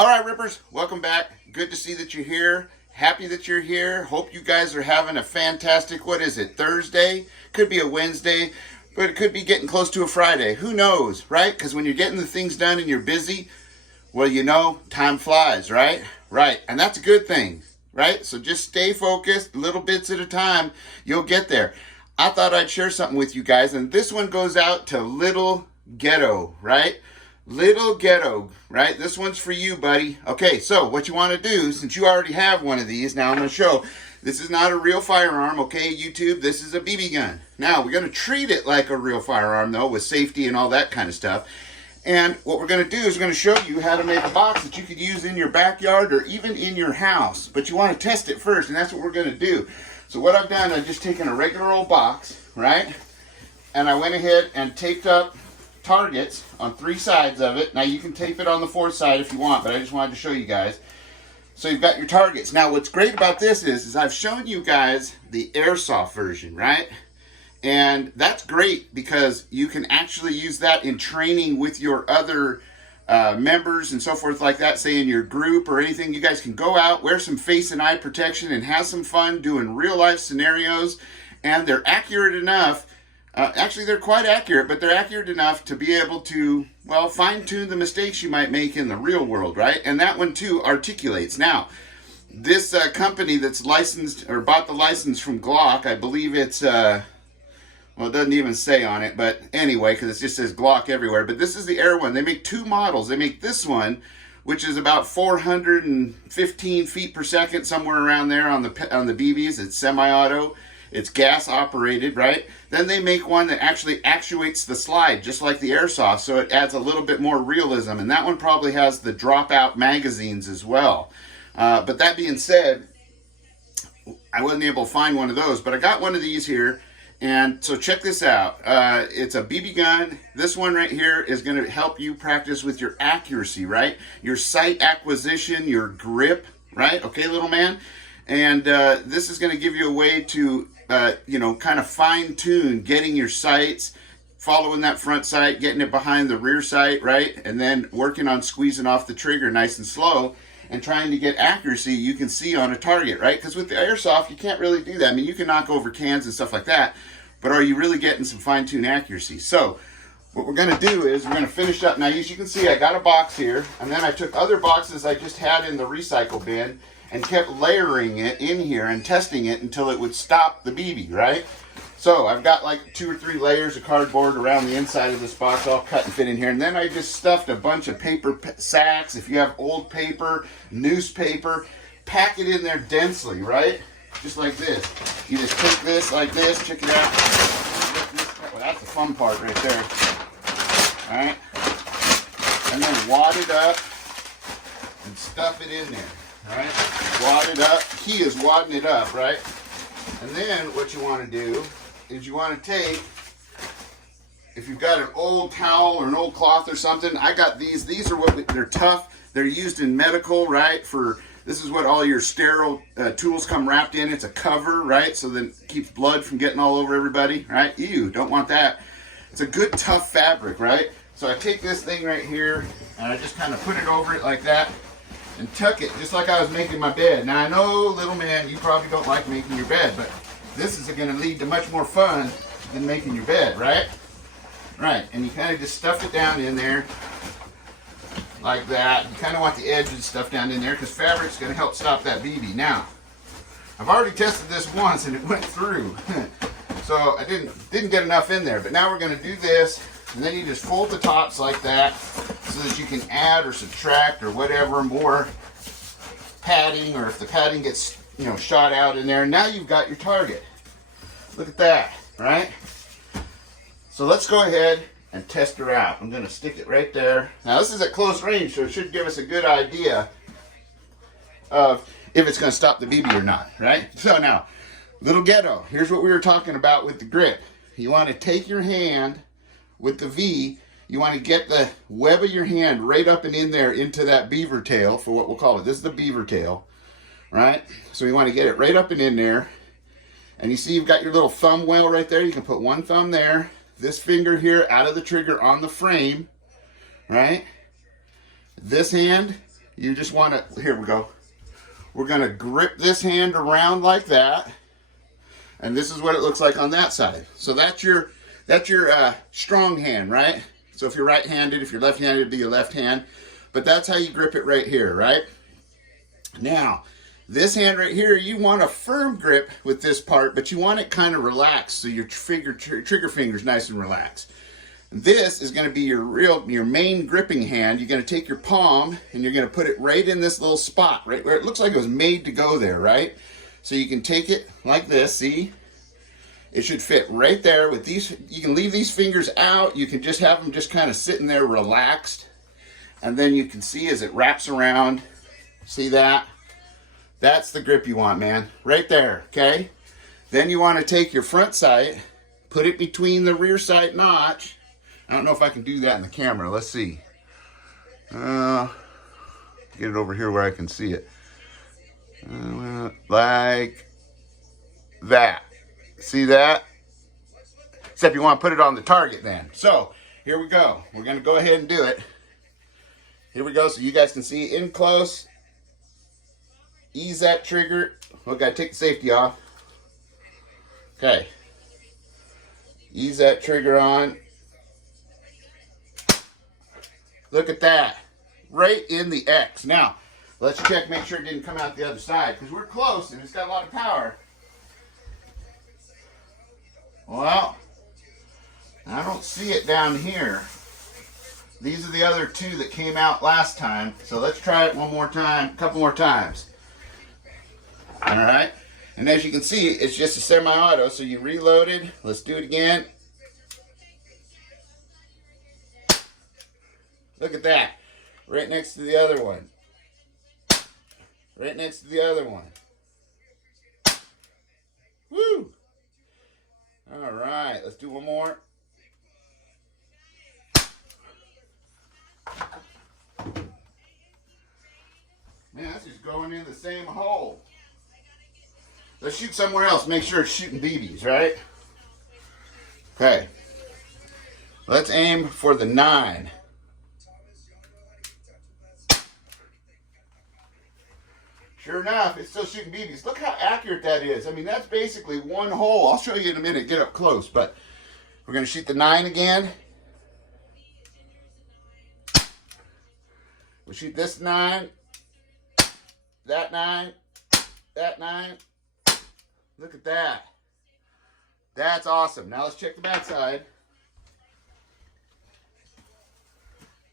All right, Rippers, welcome back. Good to see that you're here. Happy that you're here. Hope you guys are having a fantastic, what is it, Thursday? Could be a Wednesday, but it could be getting close to a Friday. Who knows, right? Because when you're getting the things done and you're busy, well, you know, time flies, right? Right, and that's a good thing, right? So just stay focused, little bits at a time. You'll get there. I thought I'd share something with you guys, and this one goes out to Little Ghetto, right? Little Ghetto, right? This one's for you, buddy. Okay, so what you want to do, since you already have one of these, now I'm going to show, this is not a real firearm, okay, YouTube? This is a BB gun. Now, we're going to treat it like a real firearm, though, with safety and all that kind of stuff. And what we're going to do is we're going to show you how to make a box that you could use in your backyard or even in your house. But you want to test it first, and that's what we're going to do. So what I've done, I've just taken a regular old box, right? And I went ahead and taped up targets on 3 sides of it. Now you can tape it on the 4th side if you want, but I just wanted to show you guys. So you've got your targets. Now what's great about this is I've shown you guys the airsoft version, right? And that's great because you can actually use that in training with your other members and so forth like that, say in your group or anything. You guys can go out, wear some face and eye protection, and have some fun doing real life scenarios. And they're accurate enough. Actually, they're quite accurate, but they're accurate enough to be able to, well, fine-tune the mistakes you might make in the real world, right? And that one, too, articulates. Now, this company that's licensed or bought the license from Glock, I believe it's, well, it doesn't even say on it, but anyway, because it just says Glock everywhere. But this is the Air one. They make 2 models. They make this one, which is about 415 feet per second, somewhere around there on the BBs. It's semi-auto. It's gas operated, right? Then they make one that actually actuates the slide, just like the airsoft, so it adds a little bit more realism. And that one probably has the dropout magazines as well. But that being said, I wasn't able to find one of those, but I got one of these here. And so check this out. It's a BB gun. This one right here is going to help you practice with your accuracy, right? Your sight acquisition, your grip, right? Okay, little man? And this is going to give you a way to, kind of fine-tune getting your sights, following that front sight, getting it behind the rear sight, right? And then working on squeezing off the trigger nice and slow and trying to get accuracy you can see on a target, right? Because with the airsoft, you can't really do that. I mean, you can knock over cans and stuff like that, but are you really getting some fine-tuned accuracy? So what we're going to do is we're going to finish up. Now, as you can see, I got a box here, and then I took other boxes I just had in the recycle bin and kept layering it in here and testing it until it would stop the BB, right? So I've got like 2 or 3 layers of cardboard around the inside of this box, all cut and fit in here. And then I just stuffed a bunch of paper sacks. If you have old paper, newspaper, pack it in there densely, right? Just like this. You just take this like this, check it out. Well, that's the fun part right there. All right? And then wad it up and stuff it in there. All right, wad it up. Key is wadding it up, right? And then what you want to do is you want to take, if you've got an old towel or an old cloth or something, I got these. These are they're tough. They're used in medical, right? This is what all your sterile tools come wrapped in. It's a cover, right? So then it keeps blood from getting all over everybody, right? Ew, don't want that. It's a good tough fabric, right? So I take this thing right here and I just kind of put it over it like that. And tuck it, just like I was making my bed. Now I know, little man, you probably don't like making your bed, but this is going to lead to much more fun than making your bed, right? Right, and you kind of just stuff it down in there like that. You kind of want the edges stuffed down in there because fabric's going to help stop that BB. Now, I've already tested this once and it went through. So I didn't get enough in there, but now we're going to do this. And then you just fold the tops like that so that you can add or subtract or whatever more padding, or if the padding gets, shot out in there. Now you've got your target. Look at that, right? So let's go ahead and test her out. I'm going to stick it right there. Now this is at close range, so it should give us a good idea of if it's going to stop the BB or not, right? So now, Little Ghetto, here's what we were talking about with the grip. You want to take your hand with the V, you want to get the web of your hand right up and in there into that beaver tail, for what we'll call it. This is the beaver tail, right? So you want to get it right up and in there. And you see you've got your little thumb whale right there. You can put one thumb there, this finger here out of the trigger on the frame, right? This hand you just want to, here we go. We're going to grip this hand around like that. And this is what it looks like on that side. So that's your strong hand, right? So if you're right-handed, if you're left-handed, it'd be your left hand. But that's how you grip it right here, right? Now, this hand right here, you want a firm grip with this part, but you want it kind of relaxed so your trigger finger's nice and relaxed. This is going to be your main gripping hand. You're going to take your palm and you're going to put it right in this little spot, right where it looks like it was made to go there, right? So you can take it like this, see? It should fit right there with these. You can leave these fingers out. You can just have them just kind of sitting there relaxed. And then you can see as it wraps around, see that? That's the grip you want, man. Right there, okay? Then you want to take your front sight, put it between the rear sight notch. I don't know if I can do that in the camera. Let's see. Get it over here where I can see it. Like that. See that? Except you want to put it on the target then. So, here we go. We're going to go ahead and do it. Here we go so you guys can see in close. Ease that trigger. We got to take the safety off. Okay. Ease that trigger on. Look at that. Right in the X. Now, let's check, make sure it didn't come out the other side, because we're close and it's got a lot of power. Well, I don't see it down here. These are the other two that came out last time. So let's try it one more time, a couple more times. All right. And as you can see, it's just a semi-auto, so you reloaded. Let's do it again. Look at that. Right next to the other one. Right next to the other one. Woo! All right, let's do one more. Man, that's just going in the same hole. Let's shoot somewhere else. Make sure it's shooting BBs, right? Okay. Let's aim for the 9. Sure enough, it's still shooting BBs. Look how accurate that is. I mean, that's basically one hole. I'll show you in a minute, get up close, but we're going to shoot the 9 again. We'll shoot this 9, that 9, that 9. Look at that. That's awesome. Now let's check the backside.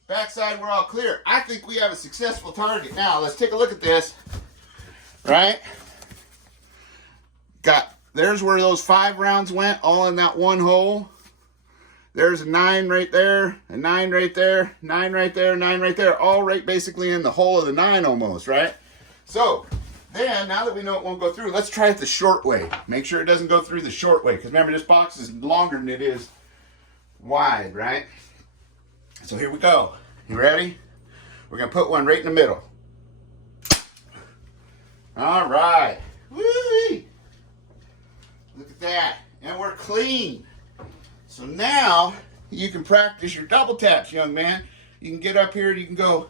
Backside, we're all clear. I think we have a successful target. Now, let's take a look at this. Right? There's where those 5 rounds went, all in that one hole. There's a 9 right there, a 9 right there, 9 right there, 9 right there, all right basically in the hole of the 9 almost, right? So, then, now that we know it won't go through, let's try it the short way. Make sure it doesn't go through the short way, because remember, this box is longer than it is wide, right? So here we go. You ready? We're going to put one right in the middle. All right. Woo-wee. Look at that. And we're clean. So now you can practice your double taps, young man. You can get up here and you can go.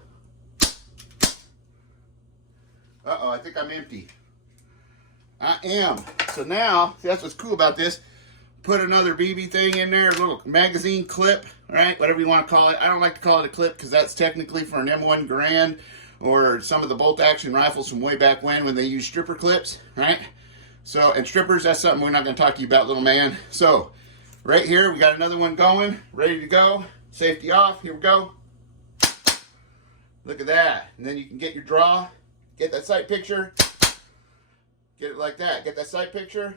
Uh-oh, I think I'm empty. I am. So now, see, that's what's cool about this. Put another BB thing in there, a little magazine clip, right? Whatever you want to call it. I don't like to call it a clip because that's technically for an M1 Garand or some of the bolt action rifles from way back when they used stripper clips, right? So, and strippers, that's something we're not going to talk to you about, little man. So, right here, we got another one going, ready to go. Safety off, here we go. Look at that. And then you can get your draw, get that sight picture, get it like that. Get that sight picture.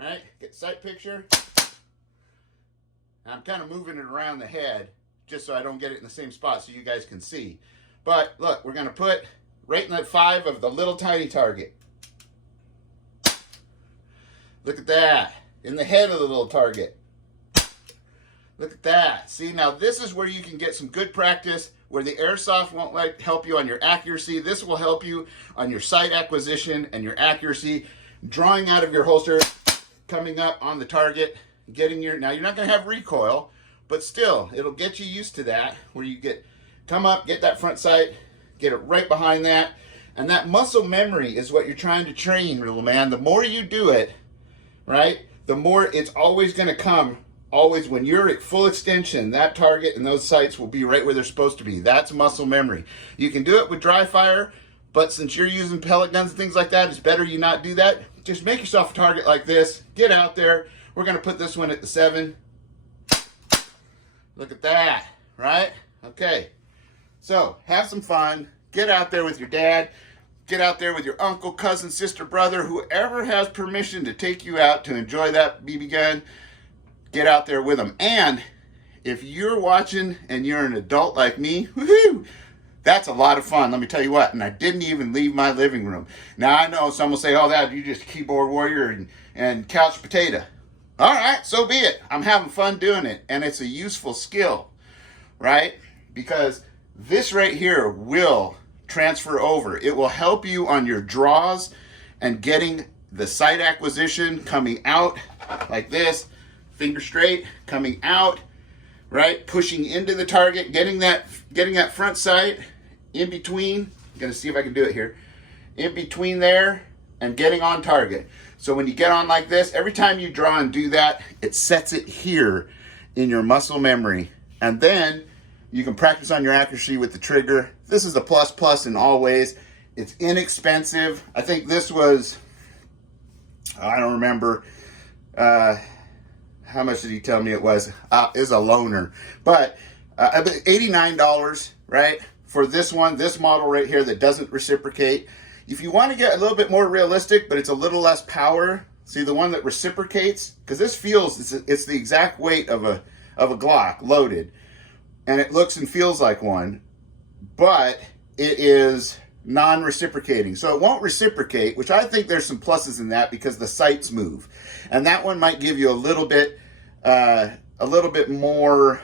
All right, get the sight picture. I'm kind of moving it around the head just so I don't get it in the same spot so you guys can see. But look, we're going to put right in that 5 of the little tiny target. Look at that. In the head of the little target. Look at that. See, now this is where you can get some good practice where the airsoft won't help you on your accuracy. This will help you on your sight acquisition and your accuracy. Drawing out of your holster, coming up on the target, getting your, now you're not going to have recoil, but still, it'll get you used to that, where you get Come up, get that front sight, get it right behind that. And that muscle memory is what you're trying to train, little man. The more you do it, right, the more it's always going to come. Always when you're at full extension, that target and those sights will be right where they're supposed to be. That's muscle memory. You can do it with dry fire, but since you're using pellet guns and things like that, it's better you not do that. Just make yourself a target like this. Get out there. We're going to put this one at the 7. Look at that, right? Okay. So, have some fun. Get out there with your dad. Get out there with your uncle, cousin, sister, brother, whoever has permission to take you out to enjoy that BB gun. Get out there with them. And if you're watching and you're an adult like me, woohoo, that's a lot of fun. Let me tell you what. And I didn't even leave my living room. Now, I know some will say, oh, that you just keyboard warrior and couch potato. All right, so be it. I'm having fun doing it. And it's a useful skill, right? Because this right here will transfer over. It will help you on your draws and getting the sight acquisition coming out like this, finger straight, coming out, right? Pushing into the target, getting that front sight in between. I'm gonna see if I can do it here. In between there and getting on target. So when you get on like this, every time you draw and do that, it sets it here in your muscle memory. And then you can practice on your accuracy with the trigger. This is a plus in all ways. It's inexpensive. I think this was, I don't remember, how much did he tell me it was? It was a loaner. But $89, right? For this one, this model right here that doesn't reciprocate. If you want to get a little bit more realistic, but it's a little less power, see the one that reciprocates? Because this feels, it's the exact weight of a Glock loaded. And it looks and feels like one, but it is non-reciprocating. So it won't reciprocate, which I think there's some pluses in that because the sights move. And that one might give you a little bit more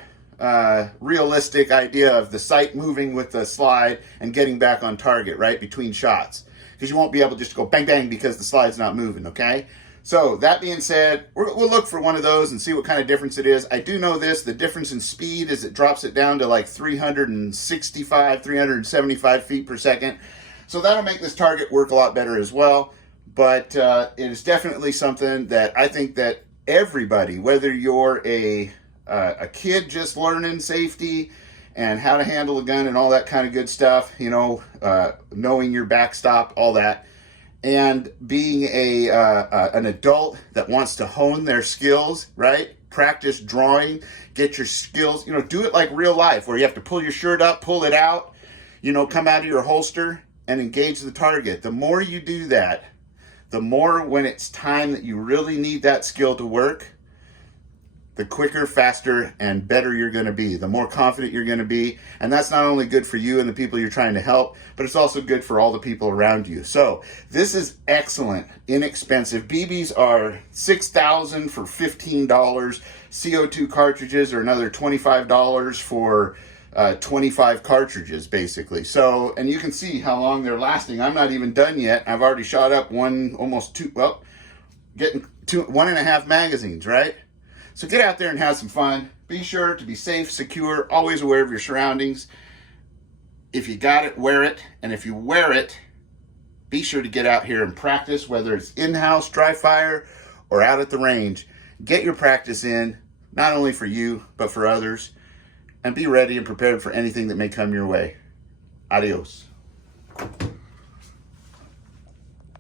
realistic idea of the sight moving with the slide and getting back on target, right, between shots. Because you won't be able to just go bang, bang because the slide's not moving, okay? So that being said, we'll look for one of those and see what kind of difference it is. I do know this, the difference in speed is it drops it down to like 365, 375 feet per second. So that'll make this target work a lot better as well. But it is definitely something that I think that everybody, whether you're a kid just learning safety and how to handle a gun and all that kind of good stuff, you know, knowing your backstop, all that, and being an adult that wants to hone their skills, right? Practice drawing, get your skills, you know, do it like real life where you have to pull your shirt up, pull it out, you know, come out of your holster and engage the target. The more you do that, the more when it's time that you really need that skill to work, the quicker, faster, and better you're going to be, the more confident you're going to be. And that's not only good for you and the people you're trying to help, but it's also good for all the people around you. So this is excellent, inexpensive. BBs are $6,000 for $15. CO2 cartridges are another $25 for 25 cartridges, basically. So, and you can see how long they're lasting. I'm not even done yet. I've already shot up getting 1.5 magazines, right? So get out there and have some fun. Be sure to be safe, secure, always aware of your surroundings. If you got it, wear it. And if you wear it, be sure to get out here and practice, whether it's in-house, dry fire, or out at the range. Get your practice in, not only for you, but for others. And be ready and prepared for anything that may come your way. Adios.